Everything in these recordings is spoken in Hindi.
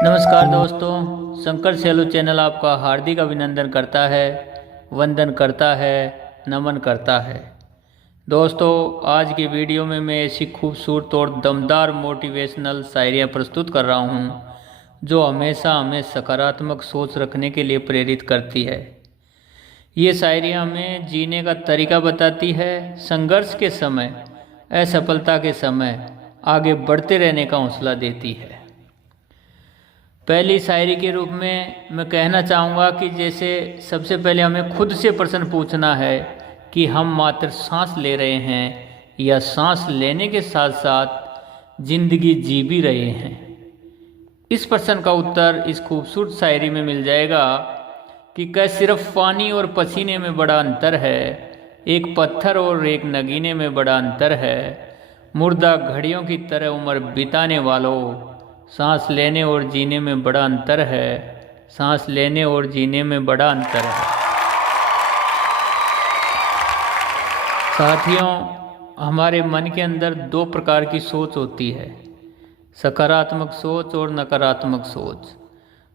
नमस्कार दोस्तों, शंकर सेलू चैनल आपका हार्दिक अभिनंदन करता है, वंदन करता है, नमन करता है। दोस्तों, आज की वीडियो में मैं ऐसी खूबसूरत और दमदार मोटिवेशनल शायरियाँ प्रस्तुत कर रहा हूँ जो हमेशा हमें सकारात्मक सोच रखने के लिए प्रेरित करती है। ये शायरियाँ हमें जीने का तरीका बताती है, संघर्ष के समय, असफलता के समय आगे बढ़ते रहने का हौसला देती है। पहली शायरी के रूप में मैं कहना चाहूँगा कि जैसे सबसे पहले हमें खुद से प्रश्न पूछना है कि हम मात्र सांस ले रहे हैं या सांस लेने के साथ साथ जिंदगी जी भी रहे हैं। इस प्रश्न का उत्तर इस खूबसूरत शायरी में मिल जाएगा कि क्या सिर्फ पानी और पसीने में बड़ा अंतर है, एक पत्थर और एक नगीने में बड़ा अंतर है, मुर्दा घड़ियों की तरह उम्र बिताने वालों, सांस लेने और जीने में बड़ा अंतर है, सांस लेने और जीने में बड़ा अंतर है। साथियों, हमारे मन के अंदर दो प्रकार की सोच होती है, सकारात्मक सोच और नकारात्मक सोच।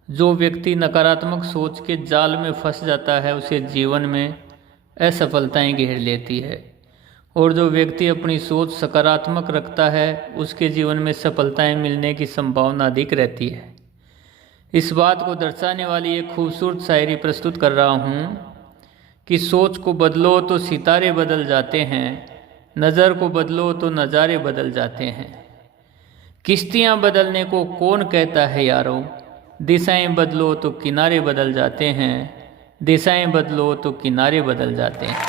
जो व्यक्ति नकारात्मक सोच के जाल में फंस जाता है उसे जीवन में असफलताएं घेर लेती है, और जो व्यक्ति अपनी सोच सकारात्मक रखता है उसके जीवन में सफलताएं मिलने की संभावना अधिक रहती है। इस बात को दर्शाने वाली एक खूबसूरत शायरी प्रस्तुत कर रहा हूँ कि सोच को बदलो तो सितारे बदल जाते हैं, नज़र को बदलो तो नज़ारे बदल जाते हैं। किश्तियाँ बदलने को कौन कहता है यारों, दिशाएं बदलो तो किनारे बदल जाते हैं, दिशाएं बदलो तो किनारे बदल जाते हैं।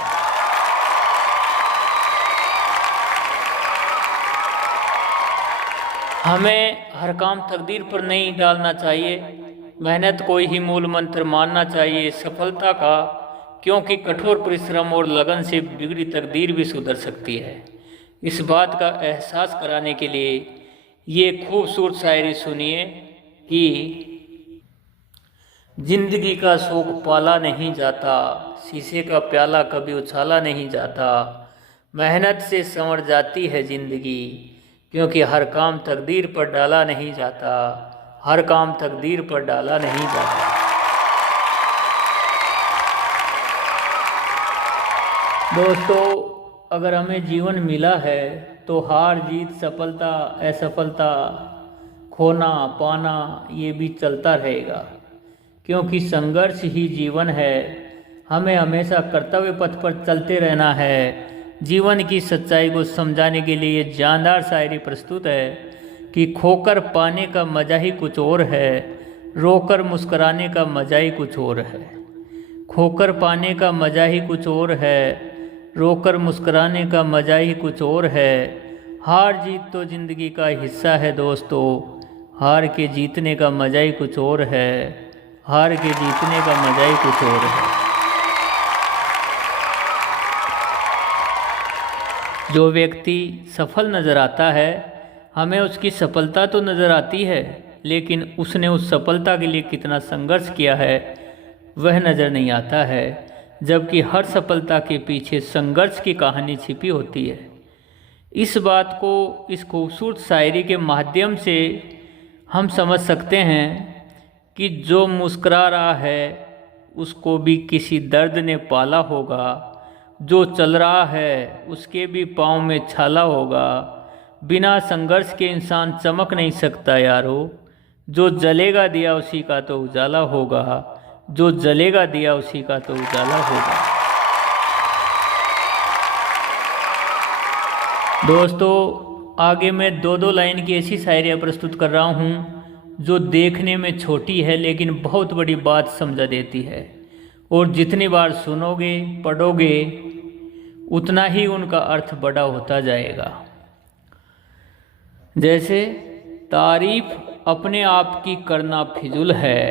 हमें हर काम तकदीर पर नहीं डालना चाहिए, मेहनत को ही मूल मंत्र मानना चाहिए सफलता का, क्योंकि कठोर परिश्रम और लगन से बिगड़ी तकदीर भी सुधर सकती है। इस बात का एहसास कराने के लिए ये खूबसूरत शायरी सुनिए कि जिंदगी का शौक पाला नहीं जाता, शीशे का प्याला कभी उछाला नहीं जाता, मेहनत से संवर जाती है जिंदगी, क्योंकि हर काम तकदीर पर डाला नहीं जाता, हर काम तकदीर पर डाला नहीं जाता। दोस्तों, अगर हमें जीवन मिला है तो हार जीत, सफलता असफलता, खोना पाना ये भी चलता रहेगा, क्योंकि संघर्ष ही जीवन है। हमें हमेशा कर्तव्य पथ पर चलते रहना है। जीवन की सच्चाई को समझाने के लिए ये जानदार शायरी प्रस्तुत है कि खोकर पाने का मज़ा ही कुछ और है, रोकर मुस्कुराने का मज़ा ही कुछ और है। खोकर पाने का मज़ा ही कुछ और है, रोकर मुस्कुराने का मज़ा ही कुछ और है। हार जीत तो ज़िंदगी का हिस्सा है दोस्तों, हार के जीतने का मज़ा ही कुछ और है, हार के जीतने का मज़ा ही कुछ और है। जो व्यक्ति सफल नज़र आता है, हमें उसकी सफलता तो नज़र आती है, लेकिन उसने उस सफलता के लिए कितना संघर्ष किया है वह नज़र नहीं आता है, जबकि हर सफलता के पीछे संघर्ष की कहानी छिपी होती है। इस बात को इस खूबसूरत शायरी के माध्यम से हम समझ सकते हैं कि जो मुस्कुरा रहा है उसको भी किसी दर्द ने पाला होगा, जो चल रहा है उसके भी पाँव में छाला होगा। बिना संघर्ष के इंसान चमक नहीं सकता यारो, जो जलेगा दिया उसी का तो उजाला होगा, जो जलेगा दिया उसी का तो उजाला होगा। दोस्तों, आगे मैं दो लाइन की ऐसी शायरियाँ प्रस्तुत कर रहा हूँ जो देखने में छोटी है लेकिन बहुत बड़ी बात समझा देती है, और जितनी बार सुनोगे पढ़ोगे उतना ही उनका अर्थ बड़ा होता जाएगा। जैसे तारीफ अपने आप की करना फिजूल है,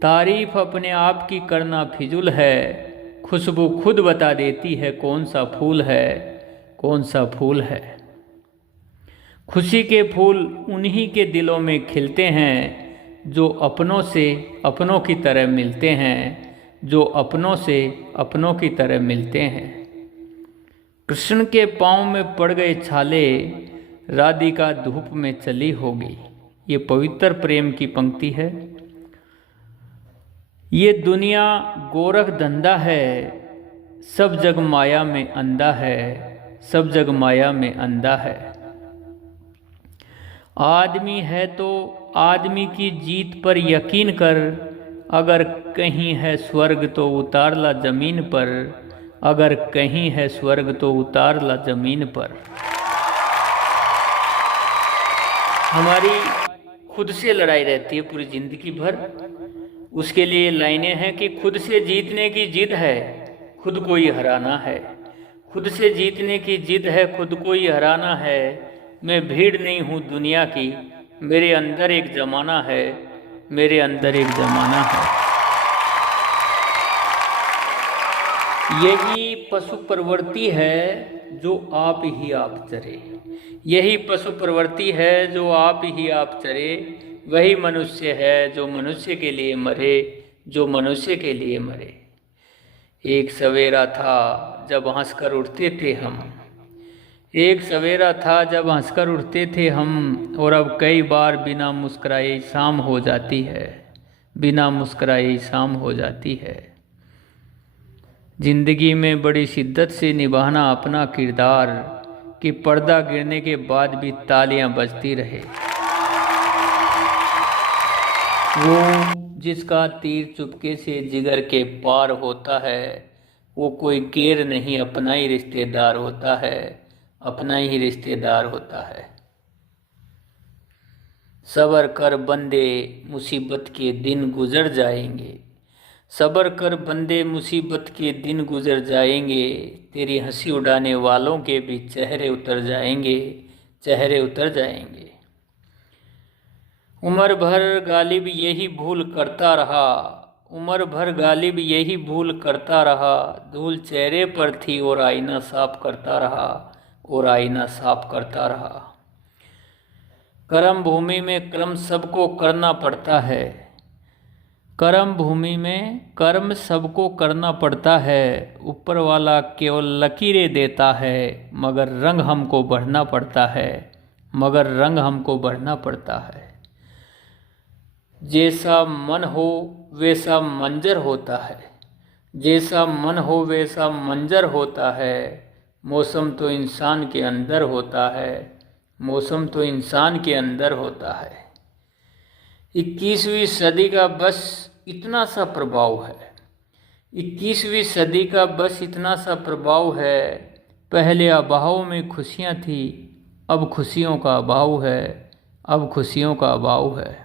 तारीफ अपने आप की करना फिजूल है, खुशबू खुद बता देती है कौन सा फूल है, कौन सा फूल है। खुशी के फूल उन्हीं के दिलों में खिलते हैं जो अपनों से अपनों की तरह मिलते हैं, जो अपनों से अपनों की तरह मिलते हैं। कृष्ण के पाँव में पड़ गए छाले, राधिका धूप में चली होगी। ये पवित्र प्रेम की पंक्ति है। ये दुनिया गोरख धंधा है, सब जग माया में अंधा है, सब जग माया में अंधा है। आदमी है तो आदमी की जीत पर यकीन कर, अगर कहीं है स्वर्ग तो उतार ला जमीन पर, अगर कहीं है स्वर्ग तो उतार ला जमीन पर। हमारी खुद से लड़ाई रहती है पूरी जिंदगी भर। उसके लिए लाइनें हैं कि खुद से जीतने की जिद है, खुद को ही हराना है। खुद से जीतने की जिद है, खुद को ही हराना है। मैं भीड़ नहीं हूँ दुनिया की, मेरे अंदर एक ज़माना है, मेरे अंदर एक ज़माना है। यही पशु प्रवृत्ति है जो आप ही आप चरे, यही पशु प्रवृत्ति है जो आप ही आप चरे। वही मनुष्य है जो मनुष्य के लिए मरे, जो मनुष्य के लिए मरे। एक सवेरा था जब हंसकर उठते थे हम, एक सवेरा था जब हंसकर उठते थे हम, और अब कई बार बिना मुस्कुराए शाम हो जाती है, बिना मुस्कुराए शाम हो जाती है। जिंदगी में बड़ी शिद्दत से निभाना अपना किरदार, कि पर्दा गिरने के बाद भी तालियां बजती रहे। वो जिसका तीर चुपके से जिगर के पार होता है, वो कोई गैर नहीं अपना ही रिश्तेदार होता है, अपना ही रिश्तेदार होता है। सब्र कर बंदे मुसीबत के दिन गुजर जाएंगे, सब्र कर बंदे मुसीबत के दिन गुजर जाएंगे। तेरी हंसी उड़ाने वालों के भी चेहरे उतर जाएंगे, चेहरे उतर जाएंगे। उम्र भर गालिब यही भूल करता रहा, उम्र भर गालिब यही भूल करता रहा। धूल चेहरे पर थी और आईना साफ करता रहा, और आईना साफ करता रहा। कर्म भूमि में कर्म सबको करना पड़ता है, कर्म भूमि में कर्म सबको करना पड़ता है। ऊपर वाला केवल लकीरें देता है, मगर रंग हमको बढ़ना पड़ता है, मगर रंग हमको बढ़ना पड़ता है। जैसा मन हो वैसा मंजर होता है, जैसा मन हो वैसा मंजर होता है। मौसम तो इंसान के अंदर होता है, मौसम तो इंसान के अंदर होता है। 21वीं सदी का बस इतना सा प्रभाव है, 21वीं सदी का बस इतना सा प्रभाव है। पहले अभाव में खुशियाँ थी, अब खुशियों का अभाव है, अब खुशियों का अभाव है।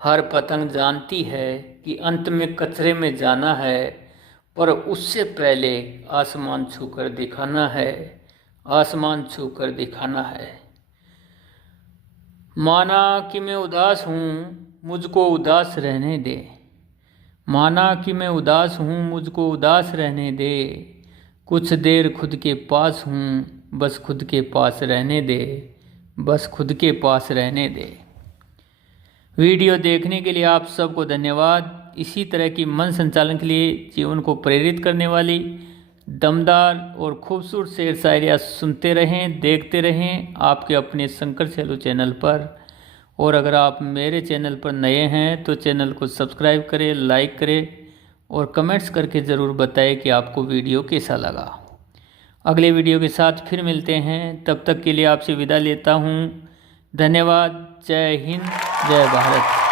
हर पतंग जानती है कि अंत में कचरे में जाना है, पर उससे पहले आसमान छूकर दिखाना है, आसमान छूकर दिखाना है। माना कि मैं उदास हूँ, मुझको उदास रहने दे, माना कि मैं उदास हूँ, मुझको उदास रहने दे। कुछ देर खुद के पास हूँ, बस खुद के पास रहने दे, बस खुद के पास रहने दे। वीडियो देखने के लिए आप सबको धन्यवाद। इसी तरह की मन संचालन के लिए जीवन को प्रेरित करने वाली दमदार और खूबसूरत शेर शायरियाँ सुनते रहें, देखते रहें आपके अपने शंकर चैनल चैनल पर। और अगर आप मेरे चैनल पर नए हैं तो चैनल को सब्सक्राइब करें, लाइक करें और कमेंट्स करके ज़रूर बताएं कि आपको वीडियो कैसा लगा। अगले वीडियो के साथ फिर मिलते हैं, तब तक के लिए आपसे विदा लेता हूँ। धन्यवाद। जय हिंद, जय भारत।